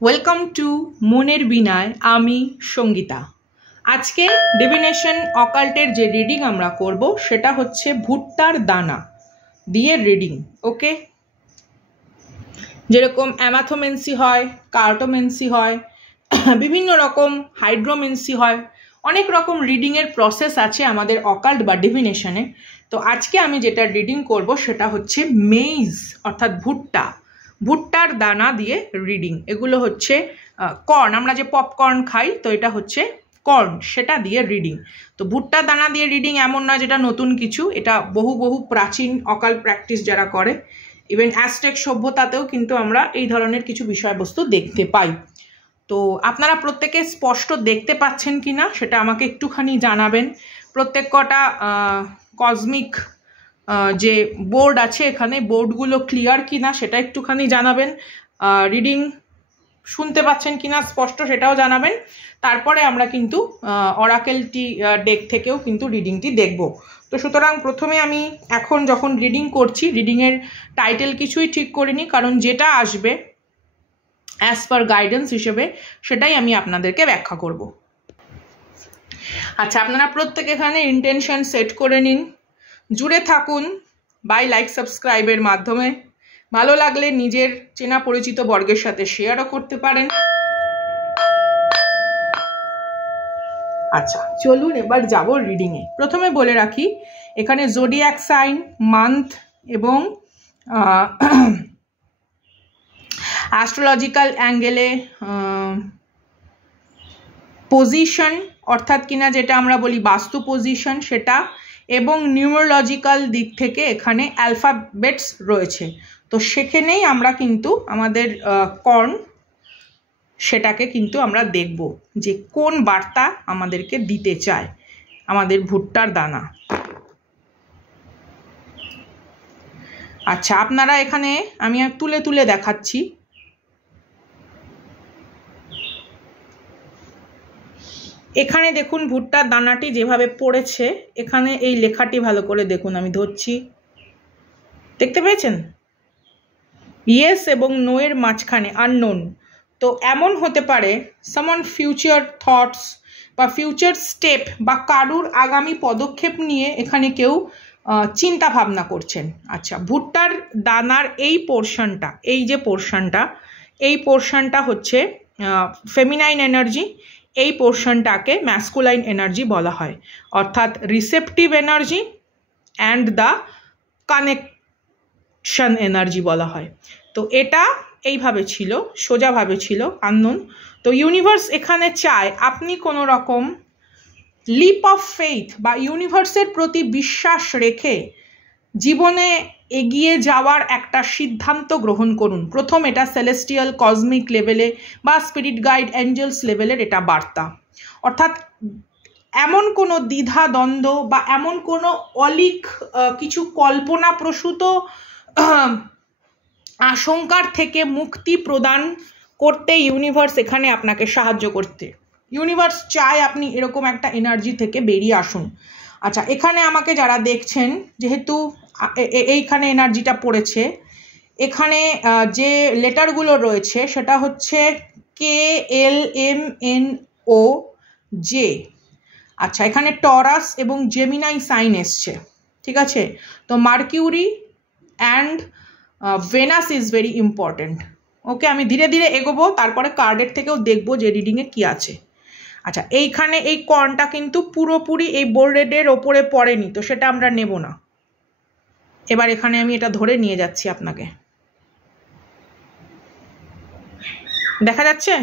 Welcome to মনের বিনায় আমি সঙ্গীতা। আজকে ডিভিনেশন অকাল্টের যে রিডিং আমরা করব সেটা হচ্ছে ভুট্টার দানা দিয়ে রিডিং। ওকে, যেরকম অ্যামাথোমেন্সি হয়, কার্টোমেন্সি হয়, বিভিন্ন রকম হাইড্রোমেন্সি হয়, অনেক রকম রিডিংয়ের প্রসেস আছে আমাদের অকাল্ট বা ডিভিনেশনে। তো আজকে আমি যেটা রিডিং করব সেটা হচ্ছে মেইজ অর্থাৎ ভুট্টার দানা দিয়ে রিডিং। এগুলো হচ্ছে কর্ন, আমরা যে পপকর্ন খাই, তো এটা হচ্ছে কর্ন, সেটা দিয়ে রিডিং। তো ভুট্টার দানা দিয়ে রিডিং এমন নয় যেটা নতুন কিছু, এটা বহু প্রাচীন অকাল্ট প্র্যাকটিস যারা করে, ইভেন অ্যাজটেক সভ্যতাতেও কিন্তু আমরা এই ধরনের কিছু বিষয়বস্তু দেখতে পাই। তো আপনারা প্রত্যেকে স্পষ্ট দেখতে পাচ্ছেন কি না সেটা আমাকে একটুখানি জানাবেন। প্রত্যেক কটা কসমিক যে বোর্ড আছে এখানে, বোর্ডগুলো ক্লিয়ার কি না সেটা একটুখানি জানাবেন। রিডিং শুনতে পাচ্ছেন কি না স্পষ্ট সেটাও জানাবেন। তারপরে আমরা কিন্তু অরাকেলটি ডেক থেকেও কিন্তু রিডিংটি দেখব। তো সুতরাং প্রথমে আমি এখন যখন রিডিং করছি, রিডিংয়ের টাইটেল কিছুই ঠিক করিনি, কারণ যেটা আসবে অ্যাজ পার গাইডেন্স হিসেবে সেটাই আমি আপনাদেরকে ব্যাখ্যা করব। আচ্ছা, আপনারা প্রত্যেকে এখানে ইন্টেনশন সেট করে নিন, জুড়ে থাকুন বাই লাইক সাবস্ক্রাইবের মাধ্যমে। ভালো লাগলে নিজের চেনা পরিচিত বর্গের সাথে শেয়ারও করতে পারেন। আচ্ছা চলুন এবার যাব রিডিংয়ে। প্রথমে বলে রাখি, এখানে জোডিয়াক সাইন, মান্থ এবং অ্যাস্ট্রোলজিক্যাল অ্যাঙ্গেলে পজিশন অর্থাৎ কিনা যেটা আমরা বলি বাস্তু পজিশন সেটা, এবং নিউমেরোলজিক্যাল দিক থেকে এখানে অ্যালফাবেটস রয়েছে। তো সেখানেই আমরা কিন্তু আমাদের কর্ন সেটাকে কিন্তু আমরা দেখব যে কোন বার্তা আমাদেরকে দিতে চায় আমাদের ভুট্টার দানা। আচ্ছা, আপনারা এখানে আমি তুলে তুলে দেখাচ্ছি। এখানে দেখুন ভুট্টার দানাটি যেভাবে পড়েছে, এখানে এই লেখাটি ভালো করে দেখুন, আমি ধরছি, দেখতে পেয়েছেন? ইয়েস এবং নো এর মাঝখানে আননোন। তো এমন হতে পারে সামন ফিউচার থটস বা ফিউচার স্টেপ বা কারুর আগামী পদক্ষেপ নিয়ে এখানে কেউ চিন্তা ভাবনা করছেন। আচ্ছা, ভুট্টার দানার এই পোর্শনটা, এই যে পোর্শনটা, এই পোর্শনটা হচ্ছে ফেমিনাইন এনার্জি, এই পোর্শনটাকে ম্যাসকুলাইন এনার্জি বলা হয়, অর্থাৎ receptive energy and the connection energy বলা হয়। তো এটা এইভাবে ছিল, সোজাভাবে ছিল আননোন। তো ইউনিভার্স এখানে চায় আপনি কোনো রকম লিপ অফ ফেইথ বা ইউনিভার্সের প্রতি বিশ্বাস রেখে জীবনে এগিয়ে যাওয়ার একটা সিদ্ধান্ত গ্রহণ করুন। প্রথম এটা সেলেস্টিয়াল কসমিক লেভেলে বা স্পিরিট গাইড অ্যাঞ্জেলস লেভেলের এটা বার্তা, অর্থাৎ এমন কোনো দ্বিধা দ্বন্দ্ব বা এমন কোনো অলিক কিছু কল্পনাপ্রসূত আশঙ্কার থেকে মুক্তি প্রদান করতে ইউনিভার্স এখানে আপনাকে সাহায্য করতে। ইউনিভার্স চায় আপনি এরকম একটা এনার্জি থেকে বেরিয়ে আসুন। আচ্ছা, এখানে আমাকে যারা দেখছেন, যেহেতু এইখানে এনার্জিটা পড়েছে, এখানে যে লেটারগুলো রয়েছে সেটা হচ্ছে KLMNOJ। আচ্ছা, এখানে টরাস এবং জেমিনাই সাইন এসছে, ঠিক আছে? তো Mercury and Venus is very important. Okay, আমি ধীরে ধীরে এগোবো, তারপরে কার্ডের থেকেও দেখবো যে রিডিংয়ে কি আছে। আচ্ছা, এইখানে এই কর্নটা কিন্তু পুরোপুরি এই বোর্ডের ওপরে পড়েনি, তো সেটা আমরা নেব না। এবার এখানে আমি এটা ধরে নিয়ে যাচ্ছি আপনাকে, দেখা যাচ্ছে?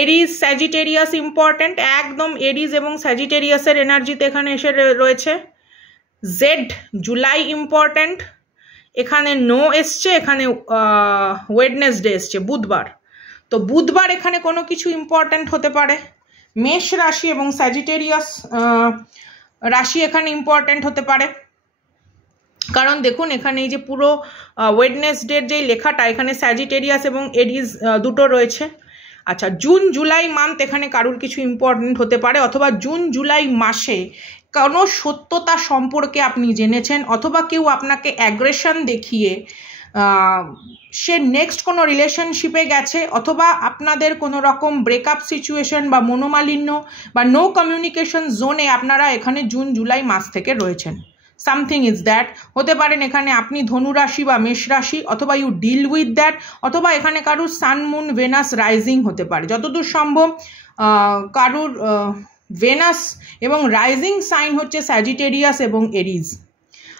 এরিজ স্যাজিটেরিয়াস ইম্পর্টেন্ট, একদম এরিজ এবং স্যাজিটেরিয়াসের এনার্জিতে এখানে এসে রয়েছে। জেড জুলাই ইম্পর্টেন্ট, এখানে নো এসছে, এখানে ওয়েডনেসডে এসছে বুধবার। তো বুধবার এখানে কোনো কিছু ইম্পর্টেন্ট হতে পারে। মেষ রাশি এবং স্যাজিটেরিয়াস রাশি এখানে ইম্পর্টেন্ট হতে পারে, কারণ দেখুন এখানে এই যে পুরো ওয়েডনেসডের যে লেখাটা, এখানে স্যাজিটেরিয়াস এবং এরিজ দুটো রয়েছে। আচ্ছা, জুন জুলাই মান্থ এখানে কারুর কিছু ইম্পর্টেন্ট হতে পারে, অথবা জুন জুলাই মাসে কোনো সত্যতা সম্পর্কে আপনি জেনেছেন, অথবা কেউ আপনাকে অ্যাগ্রেশন দেখিয়ে সে নেক্সট কোনো রিলেশনশিপে গেছে, অথবা আপনাদের কোনো রকম ব্রেকআপ সিচুয়েশন বা মনোমালিন্য বা নো কমিউনিকেশন জোনে আপনারা এখানে জুন জুলাই মাস থেকে রয়েছেন। Something is that. হতে পারেন এখানে আপনি ধনুরাশি বা মেষ রাশি, অথবা ইউ ডিল উইথ দ্যাট, অথবা এখানে কারুর সান মুন ভেনাস রাইজিং হতে পারে। যতদূর সম্ভব কারুর ভেনাস এবং রাইজিং সাইন হচ্ছে স্যাজিটেরিয়াস এবং এরিজ।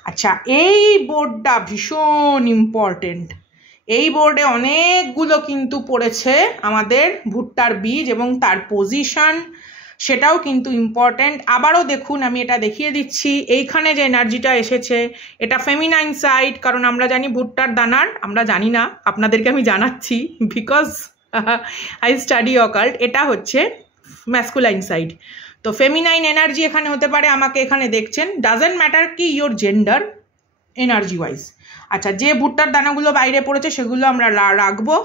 আচ্ছা, এই বোর্ডটা ভীষণ ইম্পর্টেন্ট। এই বোর্ডে অনেকগুলো কিন্তু পড়েছে আমাদের ভুট্টার বীজ এবং তার পজিশন, সেটাও কিন্তু ইম্পর্টেন্ট। আবারও দেখুন, আমি এটা দেখিয়ে দিচ্ছি। এইখানে যে এনার্জিটা এসেছে এটা ফেমিনাইন সাইড, কারণ আমরা জানি ভুট্টার দানার, আমরা জানি না, আপনাদেরকে আমি জানাচ্ছি বিকজ আই স্টাডি অকাল্ট। এটা হচ্ছে ম্যাসকুলাইন সাইড। তো ফেমিনাইন এনার্জি এখানে হতে পারে, আমাকে এখানে দেখছেন, ডাজেন্ট ম্যাটার কি ইয়োর জেন্ডার এনার্জি ওয়াইজ। আচ্ছা, যে ভুট্টার দানাগুলো বাইরে পড়েছে সেগুলো আমরা রাখবো।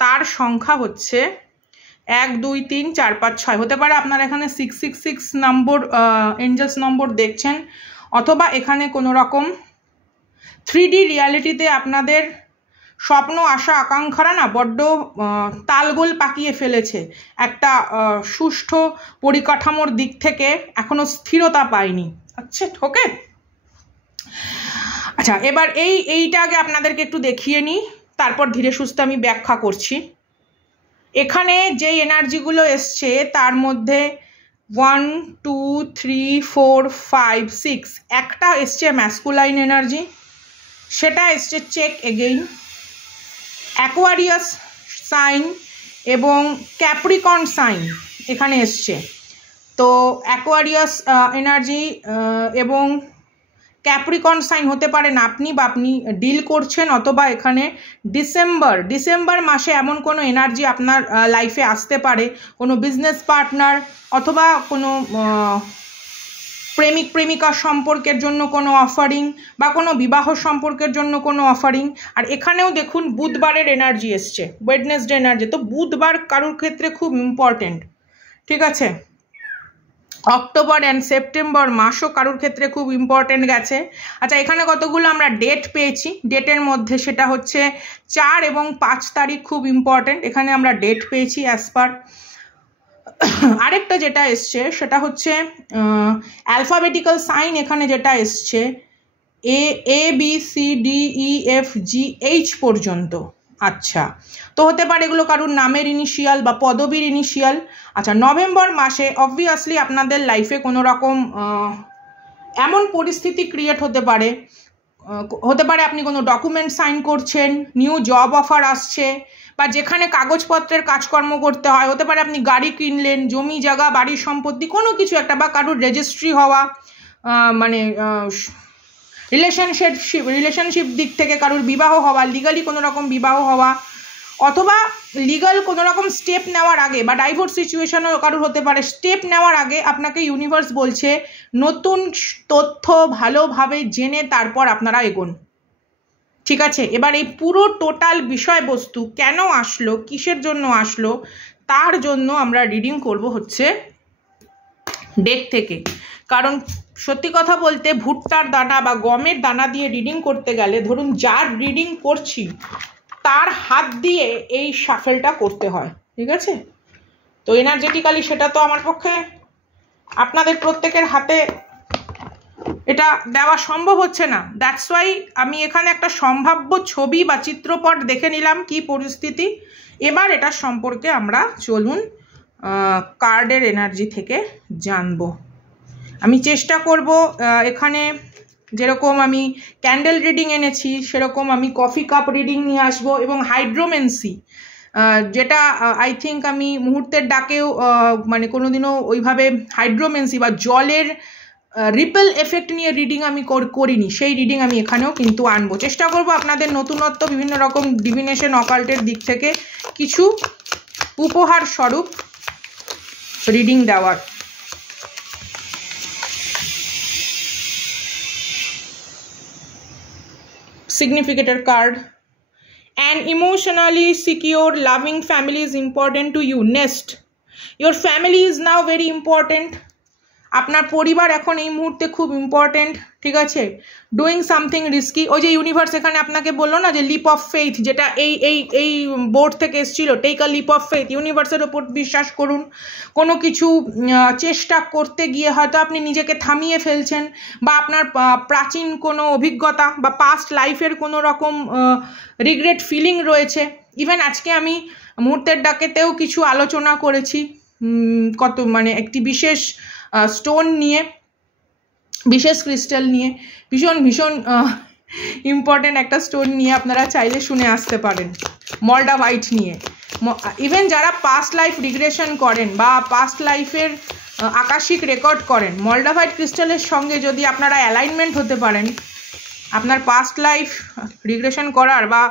তার সংখ্যা হচ্ছে 1 2 3 4 5 6। হতে পারে আপনারা এখানে 666 নম্বর এঞ্জেলস নম্বর দেখছেন, অথবা এখানে কোনো রকম 3D রিয়ালিটিতে আপনাদের স্বপ্ন আশা আকাঙ্ক্ষারা না বড্ড তালগোল পাকিয়ে ফেলেছে, একটা সুষ্ঠু পরিকাঠামোর দিক থেকে এখনো স্থিরতা পায়নি। আচ্ছা, ওকে। আচ্ছা, এবার এইটা আগে আপনাদেরকে একটু দেখিয়ে নিই, তারপর ধীরে সুস্থে আমি ব্যাখ্যা করছি। এখানে যে এনার্জিগুলো এসছে তার মধ্যে 1 2 3 4 5 6 একটা এসছে ম্যাসকুলাইন এনার্জি, সেটা এসছে চেক এগেইন, অ্যাকোয়ারিয়াস সাইন এবং ক্যাপ্রিকন সাইন এখানে এসছে। তো অ্যাকোয়ারিয়াস এনার্জি এবং ক্যাপ্রিকন সাইন হতে পারেন আপনি বা আপনি ডিল করছেন, অথবা এখানে ডিসেম্বর মাসে এমন কোনো এনার্জি আপনার লাইফে আসতে পারে, কোনো বিজনেস পার্টনার অথবা কোনো প্রেমিক প্রেমিকা সম্পর্কের জন্য কোনো অফারিং বা কোনো বিবাহ সম্পর্কের জন্য কোনো অফারিং। আর এখানেও দেখুন বুধবারের এনার্জি এসছে, ওয়েডনেসডে এনার্জি। তো বুধবার কারোর ক্ষেত্রে খুব ইম্পর্টেন্ট, ঠিক আছে। অক্টোবর অ্যান্ড সেপ্টেম্বর মাসও কারোর ক্ষেত্রে খুব ইম্পর্টেন্ট গেছে। আচ্ছা, এখানে কতগুলো আমরা ডেট পেয়েছি, ডেটের মধ্যে সেটা হচ্ছে 4 এবং 5 তারিখ খুব ইম্পর্টেন্ট, এখানে আমরা ডেট পেয়েছি অ্যাজ পার। আরেকটা যেটা এসছে সেটা হচ্ছে অ্যালফাবেটিক্যাল সাইন, এখানে যেটা এসছে A B C D E F G H পর্যন্ত। আচ্ছা, তো হতে পারে এগুলো কারুর নামের ইনিশিয়াল বা পদবীর ইনিশিয়াল। আচ্ছা, নভেম্বর মাসে অবভিয়াসলি আপনাদের লাইফে কোনো রকম এমন পরিস্থিতি ক্রিয়েট হতে পারে আপনি কোনো ডকুমেন্ট সাইন করছেন, নিউ জব অফার আসছে, বা যেখানে কাগজপত্রের কাজকর্ম করতে হয়, হতে পারে আপনি গাড়ি কিনলেন, জমি জায়গা বাড়ি সম্পত্তি কোনো কিছু একটা, বা কারুর রেজিস্ট্রি হওয়া, মানে রিলেশনশিপ দিক থেকে কারুর বিবাহ হওয়া, লিগালি কোনো রকম বিবাহ হওয়া, অথবা লিগাল কোনো রকম স্টেপ নেওয়ার আগে বা ডাইভোর্স সিচুয়েশনও কারুর হতে পারে। স্টেপ নেওয়ার আগে আপনাকে ইউনিভার্স বলছে নতুন তথ্য ভালোভাবে জেনে তারপর আপনারা এগোন, ঠিক আছে। এবার এই পুরো টোটাল বিষয়বস্তু কেন আসলো, কিসের জন্য আসলো, তার জন্য আমরা রিডিং করব হচ্ছে ডেক থেকে। কারণ সত্যি কথা বলতে ভুট্টার দানা বা গমের দানা দিয়ে রিডিং করতে গেলে, ধরুন যার রিডিং করছি তার হাত দিয়ে এই শাফেলটা করতে হয়, ঠিক আছে। তো এনার্জেটিক্যালি সেটা তো আমার পক্ষে আপনাদের প্রত্যেকের হাতে এটা দেওয়া সম্ভব হচ্ছে না। দ্যাটস ওয়াই আমি এখানে একটা সম্ভাব্য ছবি বা চিত্রপট দেখে নিলাম কি পরিস্থিতি। এবার এটার সম্পর্কে আমরা চলুন কার্ডের এনার্জি থেকে জানবো। আমি চেষ্টা করব এখানে যেরকম আমি ক্যান্ডেল রিডিং এনেছি সেরকম আমি কফি কাপ রিডিং নিয়ে আসবো, এবং হাইড্রোমেন্সি, যেটা আই থিঙ্ক আমি মুহূর্তের ডাকেও মানে কোনোদিনও ওইভাবে হাইড্রোমেন্সি বা জলের রিপেল এফেক্ট নিয়ে রিডিং আমি করিনি, সেই রিডিং আমি এখানেও কিন্তু আনবো। চেষ্টা করব আপনাদের নতুনত্ব বিভিন্ন রকম ডিভিনেশন অকাল্টের দিক থেকে কিছু উপহার স্বরূপ রিডিং দেওয়ার। Significator card. An emotionally secure, loving family is important to you. Nest. Your family is now very important. আপনার পরিবার এখন এই মুহূর্তে খুব ইম্পর্টেন্ট, ঠিক আছে। ডুইং সামথিং রিস্কি, ওই যে ইউনিভার্স এখানে আপনাকে বললো না যে লিপ অফ ফেইথ, যেটা এই বোর্ড থেকে এসেছিল, take a leap of faith, ইউনিভার্সের ওপর বিশ্বাস করুন। কোনো কিছু চেষ্টা করতে গিয়ে হয়তো আপনি নিজেকে থামিয়ে ফেলছেন, বা আপনার প্রাচীন কোনো অভিজ্ঞতা বা পাস্ট লাইফের কোনো রকম রিগ্রেট ফিলিং রয়েছে। ইভেন আজকে আমি মুহূর্তের ডাকেতেও কিছু আলোচনা করেছি মানে একটি বিশেষ স্টোন নিয়ে, বিশেষ ক্রিস্টাল নিয়ে, ভীষণ ভীষণ ইম্পর্টেন্ট একটা স্টোন নিয়ে, আপনারা চাইলে শুনে আসতে পারেন, মলডাভাইট নিয়ে। ইভেন যারা পাস্ট লাইফ রিগ্রেশন করেন বা পাস্ট লাইফের আকাশিক রেকর্ড করেন, মলডাভাইট ক্রিস্টালের সঙ্গে যদি আপনারা অ্যালাইনমেন্ট হতে পারেন, আপনার পাস্ট লাইফ রিগ্রেশন করার বা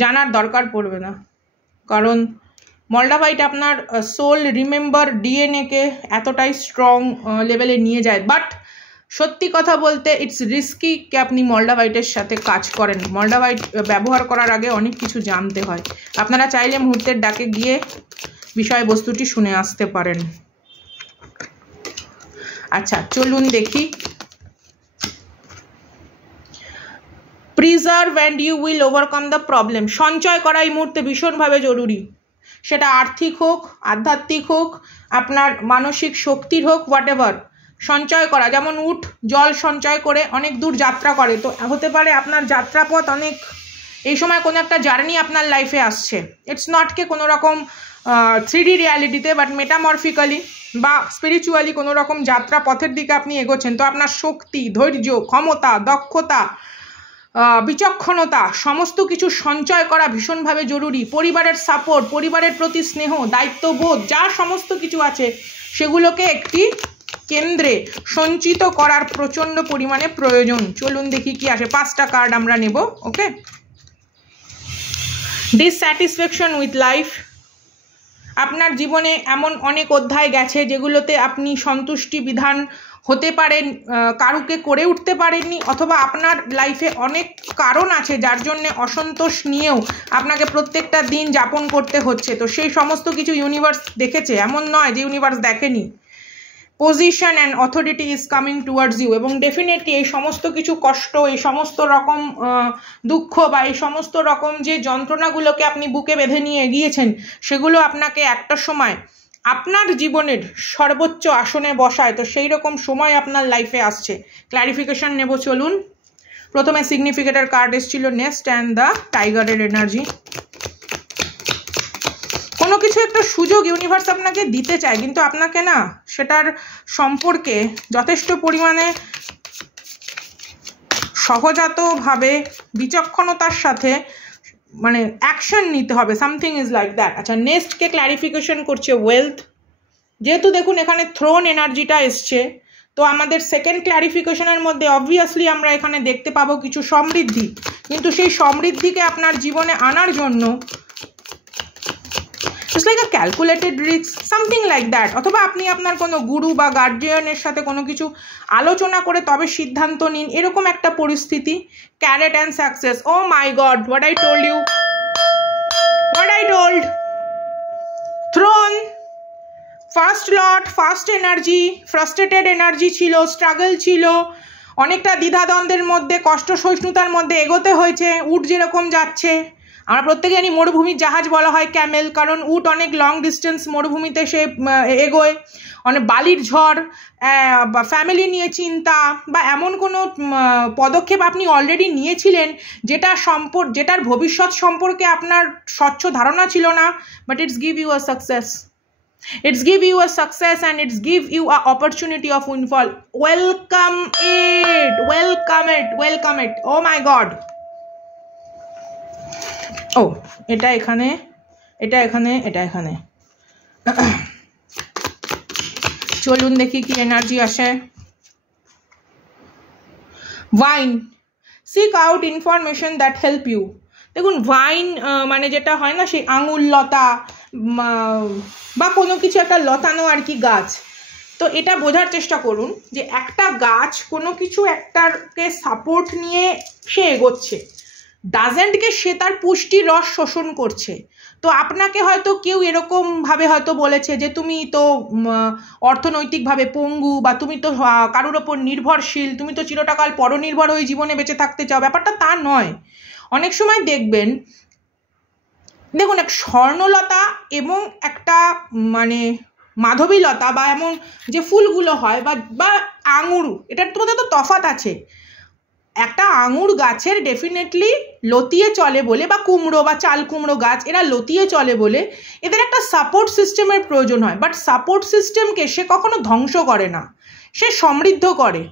জানার দরকার পড়বে না। কারণ মলডাভাইট আপনার সোল রিমেম্বার ডিএনএকে এতটাই স্ট্রং লেভেলে নিয়ে যায়। বাট সত্যি কথা বলতে ইটস রিস্কি কে আপনি মলডাভাইটের সাথে কাজ করেন। মলডাভাইট ব্যবহার করার আগে অনেক কিছু জানতে হয়। আপনারা চাইলে মুহূর্তের ডাকে গিয়ে বিষয়বস্তুটি শুনে আসতে পারেন। আচ্ছা, চলুন দেখি। Preserve and you will overcome the problem. সঞ্চয় করা এই মুহূর্তে ভীষণভাবে জরুরি, সেটা আর্থিক হোক, আধ্যাত্মিক হোক, আপনার মানসিক শক্তির হোক, হোয়াট এভার। সঞ্চয় করা, যেমন উট জল সঞ্চয় করে অনেক দূর যাত্রা করে, তো হতে পারে আপনার যাত্রাপথ অনেক, এই সময় কোনো একটা জার্নি আপনার লাইফে আসছে। ইটস নট কে কোনো রকম 3D রিয়ালিটিতে, বাট মেটামরফিক্যালি বা স্পিরিচুয়ালি কোনো রকম যাত্রা পথের দিকে আপনি এগোচ্ছেন। তো আপনার শক্তি, ধৈর্য, ক্ষমতা, দক্ষতা, বিচক্ষণতা সমস্ত কিছু সঞ্চয় করা ভীষণভাবে জরুরি। পরিবারের সাপোর্ট, পরিবারের প্রতি স্নেহ, দায়িত্ববোধ, যা সমস্ত কিছু আছে সেগুলোকে একটি কেন্দ্রে সঞ্চিত করার প্রচণ্ড পরিমাণে প্রয়োজন। চলুন দেখি কি আসে। 5টা কার্ড আমরা নেব। ওকে, ডিসস্যাটিসফ্যাকশন উইথ লাইফ। আপনার জীবনে এমন অনেক অধ্যায় গেছে যেগুলোতে আপনি সন্তুষ্টি বিধান হতে পারেন, কারুকে করে উঠতে পারেননি, অথবা আপনার লাইফে অনেক কারণ আছে যার জন্য অসন্তোষ নিয়েও আপনাকে প্রত্যেকটা দিন যাপন করতে হচ্ছে। তো সেই সমস্ত কিছু ইউনিভার্স দেখেছে, এমন নয় যে ইউনিভার্স দেখেনি। Position and authority is coming towards you, এবং ডেফিনেটলি এই সমস্ত কিছু কষ্ট, এই সমস্ত রকম দুঃখ বা এই সমস্ত রকম যে যন্ত্রণাগুলোকে আপনি বুকে বেঁধে নিয়ে এগিয়েছেন, সেগুলো আপনাকে একটা সময় আপনার জীবনের সর্বোচ্চ আসনে বসায়। তো সেই রকম সময় আপনার লাইফে আসছে। ক্ল্যারিফিকেশন নেব, চলুন। প্রথমে সিগনিফিকেটর কার্ড এসেছিল নেস্ট অ্যান্ড দ্য টাইগারের এনার্জি। কোনো কিছু একটা সুযোগ ইউনিভার্স আপনাকে দিতে চায়, কিন্তু আপনাকে না সেটার সম্পর্কে যথেষ্ট পরিমাণে সহজাতভাবে বিচক্ষণতার সাথে মানে অ্যাকশন নিতে হবে। Something is like that. আচ্ছা, নেক্সটকে ক্ল্যারিফিকেশন করছে ওয়েলথ। যেহেতু দেখুন এখানে থ্রোন এনার্জিটা এসছে, তো আমাদের সেকেন্ড ক্ল্যারিফিকেশনের মধ্যে অবভিয়াসলি আমরা এখানে দেখতে পাবো কিছু সমৃদ্ধি, কিন্তু সেই সমৃদ্ধিকে আপনার জীবনে আনার জন্য it's like a calculated risk, something like that. অথবা আপনি আপনার কোনো গুরু বা গার্জিয়ানের সাথে কোনো কিছু আলোচনা করে তবে সিদ্ধান্ত নিন, এরকম একটা পরিস্থিতি। Carat and success. Oh my God, what I told you, what I told. Throne, first lot, first energy, frustrated energy ছিল, স্ট্রাগল ছিল, অনেকটা দ্বিধাদ্বন্দ্বের মধ্যে, কষ্ট সহিষ্ণুতার মধ্যে এগোতে হয়েছে। উট যেরকম যাচ্ছে, আমরা প্রত্যেকে জানি মরুভূমির জাহাজ বলা হয় ক্যামেল, কারণ উট অনেক লং ডিস্টেন্স মরুভূমিতে সে এগোয়। অনেক বালির ঝড় বা ফ্যামিলি নিয়ে চিন্তা বা এমন কোনো পদক্ষেপ আপনি অলরেডি নিয়েছিলেন যেটার ভবিষ্যৎ সম্পর্কে আপনার স্বচ্ছ ধারণা ছিল না, but it's give you a success. It's give you a success and it's give you a opportunity of windfall. Welcome it, welcome it, welcome it. Oh my God. Oh, এটা এখানে, এটা এখানে, এটা এখানে। চলুন দেখি কি এনার্জি আসে। Vine, seek out information that help you. দেখুন ভাইন মানে যেটা হয় না, সেই আঙুল লতা বা কোনো কিছু একটা লতানো আর কি গাছ। তো এটা বোঝার চেষ্টা করুন যে একটা গাছ কোনো কিছু একটাকে সাপোর্ট নিয়ে সে এগোচ্ছে, ডাজেন্টকে সে তার পুষ্টি রস শোষণ করছে। তো আপনাকে হয়তো কেউ এরকমভাবে হয়তো বলেছে যে তুমি তো অর্থনৈতিকভাবে পঙ্গু, বা তুমি তো কারোর ওপর নির্ভরশীল, তুমি তো চিরটাকাল পরনির্ভর হয়ে জীবনে বেঁচে থাকতে চাও। ব্যাপারটা তা নয়। অনেক সময় দেখবেন, দেখুন, এক স্বর্ণলতা এবং একটা মানে মাধবীলতা বা এমন যে ফুলগুলো হয় বা আঙুর, এটার মধ্যে তো তফাৎ আছে। একটা আঙুর গাছের ডেফিনেটলি লতিয়ে চলে বলে, বা কুমড়ো বা চাল কুমড়ো গাছ, এরা লতিয়ে চলে বলে এদের একটা সাপোর্ট সিস্টেমের প্রয়োজন হয়। বাট সাপোর্ট সিস্টেমকে সে কখনো ধ্বংস করে না, সে সমৃদ্ধ করে।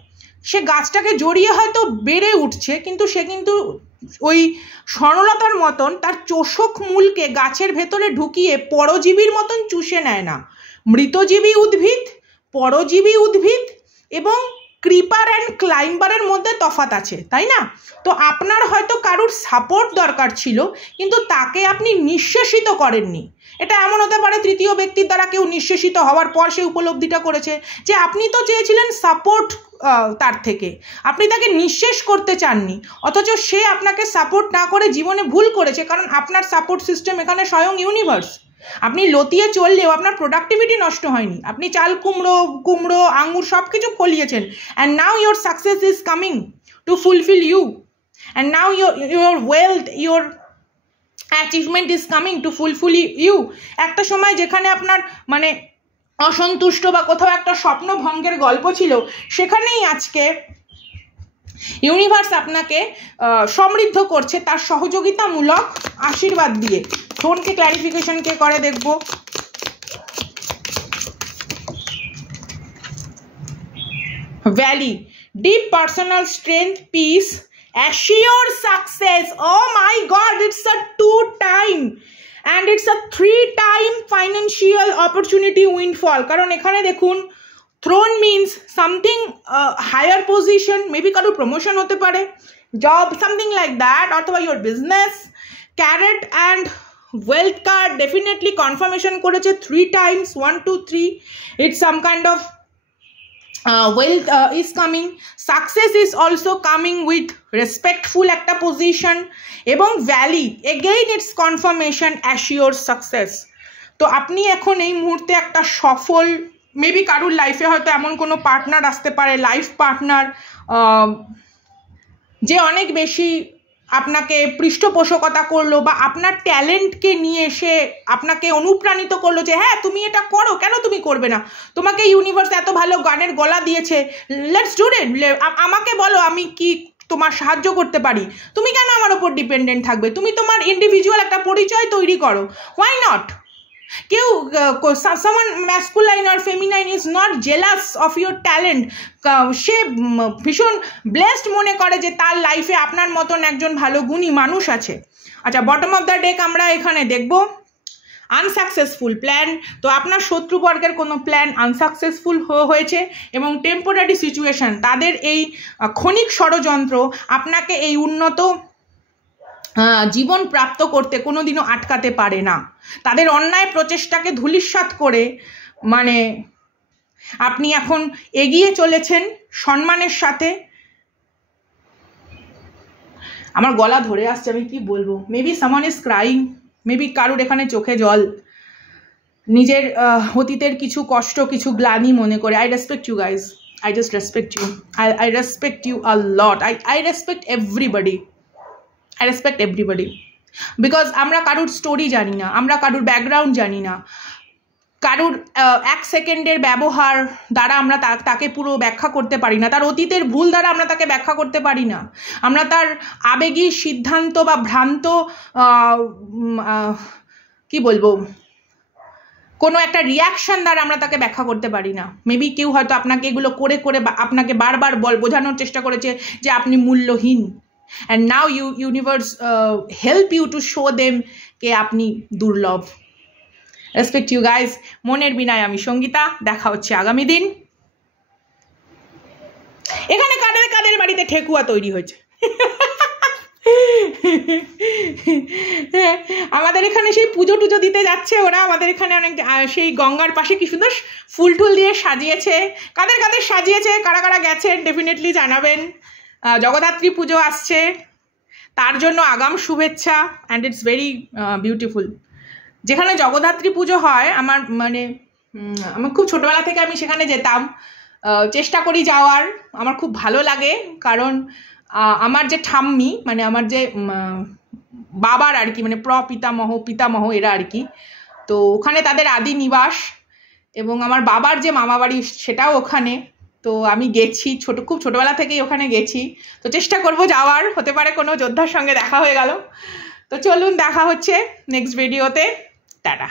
সে গাছটাকে জড়িয়ে হয়তো বেড়ে উঠছে, কিন্তু সে কিন্তু ওই স্বর্ণলতার মতন তার চোষক মূলকে গাছের ভেতরে ঢুকিয়ে পরজীবীর মতন চুষে নেয় না। মৃতজীবী উদ্ভিদ, পরজীবী উদ্ভিদ এবং ক্রিপার অ্যান্ড ক্লাইম্বারের মধ্যে তফাৎ আছে, তাই না? তো আপনার হয়তো কারুর সাপোর্ট দরকার ছিল, কিন্তু তাকে আপনি নিঃশেষিত করেননি। এটা এমন হতে পারে তৃতীয় ব্যক্তির দ্বারা কেউ নিঃশেষিত হওয়ার পর সে উপলব্ধিটা করেছে যে আপনি তো চেয়েছিলেন সাপোর্ট তার থেকে, আপনি তাকে নিঃশেষ করতে চাননি, অথচ সে আপনাকে সাপোর্ট না করে জীবনে ভুল করেছে। কারণ আপনার সাপোর্ট সিস্টেম এখানে স্বয়ং ইউনিভার্স। আপনি লতিয়ে চললেও আপনার প্রোডাক্টিভিটি নষ্ট হয়নি, আপনি চাল কুমড়ো আঙুর সব কিছু ফলিয়েছেন। And now your success is coming to fulfil you, and now your wealth, your achievement is coming to fulfil you. একটা সময় যেখানে আপনার মানে অসন্তুষ্ট বা কোথাও একটা স্বপ্ন ভঙ্গের গল্প ছিল, সেখানেই আজকে ইউনিভার্স আপনাকে সমৃদ্ধ করছে তার সহযোগিতামূলক আশীর্বাদ দিয়ে। ফোনকে ক্ল্যারিফিকেশন কে করে দেখব। Valley, deep personal strength, peace, assure success. Oh my God, it's a 2 time and it's a 3 time financial opportunity windfall। কারণ এখানে দেখুন, throne means something higher position, maybe কারোর প্রমোশন হতে পারে, জব, সামথিং লাইক দ্যাট, অথবা your business. Carat and wealth card definitely confirmation করেছে 3 times, 1 2 3। ইটস সাম কাইন্ড অফ wealth is coming, success is also coming with respectful একটা পজিশন, এবং valley again its confirmation assures success। তো আপনি এখন এই মুহূর্তে একটা সফল, মেবি কারুর লাইফে হয়তো এমন কোনো পার্টনার আসতে পারে, লাইফ পার্টনার যে অনেক বেশি আপনাকে পৃষ্ঠপোষকতা করলো, বা আপনার ট্যালেন্টকে নিয়ে এসে আপনাকে অনুপ্রাণিত করলো যে হ্যাঁ তুমি এটা করো, কেন তুমি করবে না? তোমাকে ইউনিভার্স এত ভালো গানের গলা দিয়েছে, লেটস ডু ইট, আমাকে বলো আমি কি তোমার সাহায্য করতে পারি, তুমি কেন আমার ওপর ডিপেন্ডেন্ট থাকবে? তুমি তোমার ইন্ডিভিজুয়াল একটা পরিচয় তৈরি করো, হোয়াই নট? কেউ someone masculine or feminine is not jealous of your talent। সে ভীষণ ব্লেসড মনে করে যে তার লাইফে আপনার মতন একজন ভালো গুণী মানুষ আছে। আচ্ছা, বটম অফ দ্য ডেক আমরা এখানে দেখব আনসাকসেসফুল প্ল্যান। তো আপনার শত্রুবর্গের কোনো প্ল্যান আনসাকসেসফুল হয়েছে, এবং টেম্পোরারি সিচুয়েশন, তাদের এই ক্ষণিক ষড়যন্ত্র আপনাকে এই উন্নত জীবন প্রাপ্ত করতে কোনোদিনও আটকাতে পারে না। তাদের অন্যায় প্রচেষ্টাকে ধূলিসাৎ করে মানে আপনি এখন এগিয়ে চলেছেন সম্মানের সাথে। আমার গলা ধরে আসছে, আমি কি বলবো? Maybe someone is crying, maybe কারুর এখানে চোখে জল, নিজের অতীতের কিছু কষ্ট, কিছু গ্লানি মনে করে। I respect you guys, I just respect you, I respect you a lot, I respect everybody, I respect everybody, because আমরা কারুর স্টোরি জানি না, আমরা কারুর ব্যাকগ্রাউন্ড জানি না, কারুর 1 সেকেন্ডের ব্যবহার দ্বারা আমরা তাকে পুরো ব্যাখ্যা করতে পারি না, তার অতীতের ভুল দ্বারা আমরা তাকে ব্যাখ্যা করতে পারি না, আমরা তার আবেগী সিদ্ধান্ত বা ভ্রান্ত কি বলবো কোনো একটা রিয়াকশন দ্বারা আমরা তাকে ব্যাখ্যা করতে পারি না। মেবি কেউ হয়তো আপনাকে এগুলো করে করে আপনাকে বারবার বোঝানোর চেষ্টা করেছে যে আপনি মূল্যহীন, and now universe help you to show them কে আপনি দুর্লভ। Respect you guys. মনের বিনায় আমি সঙ্গীতা, দেখা হচ্ছে আগামী দিন। এখানে কাদের কাদের বাড়িতে ঠেকুয়া তৈরি হয়েছে? আমাদের এখানে সেই পুজো টুজো দিতে যাচ্ছে ওরা, আমাদের এখানে অনেক সেই গঙ্গার পাশে কি সুন্দর ফুল টুল দিয়ে সাজিয়েছে। কাদের কাদের সাজিয়েছে, কারা কারা গেছেন ডেফিনেটলি জানাবেন। জগদ্ধাত্রী পুজো আসছে, তার জন্য আগাম শুভেচ্ছা, অ্যান্ড ইটস ভেরি বিউটিফুল। যেখানে জগদ্ধাত্রী পুজো হয় আমার মানে আমার খুব ছোটবেলা থেকে আমি সেখানে যেতাম, চেষ্টা করি যাওয়ার। আমার খুব ভালো লাগে, কারণ আমার যে ঠাম্মি মানে আমার যে বাবার আর কি মানে পিতামহ এরা আর কি, তো ওখানে তাদের আদি নিবাস, এবং আমার বাবার যে মামা বাড়ি সেটাও ওখানে। তো আমি গেছি খুব ছোটবেলা থেকেই ওখানে গেছি, তো চেষ্টা করব যাওয়ার। হতে পারে কোনো যোদ্ধার সঙ্গে দেখা হয়ে গেল। তো চলুন, দেখা হচ্ছে নেক্সট ভিডিওতে। টাটা।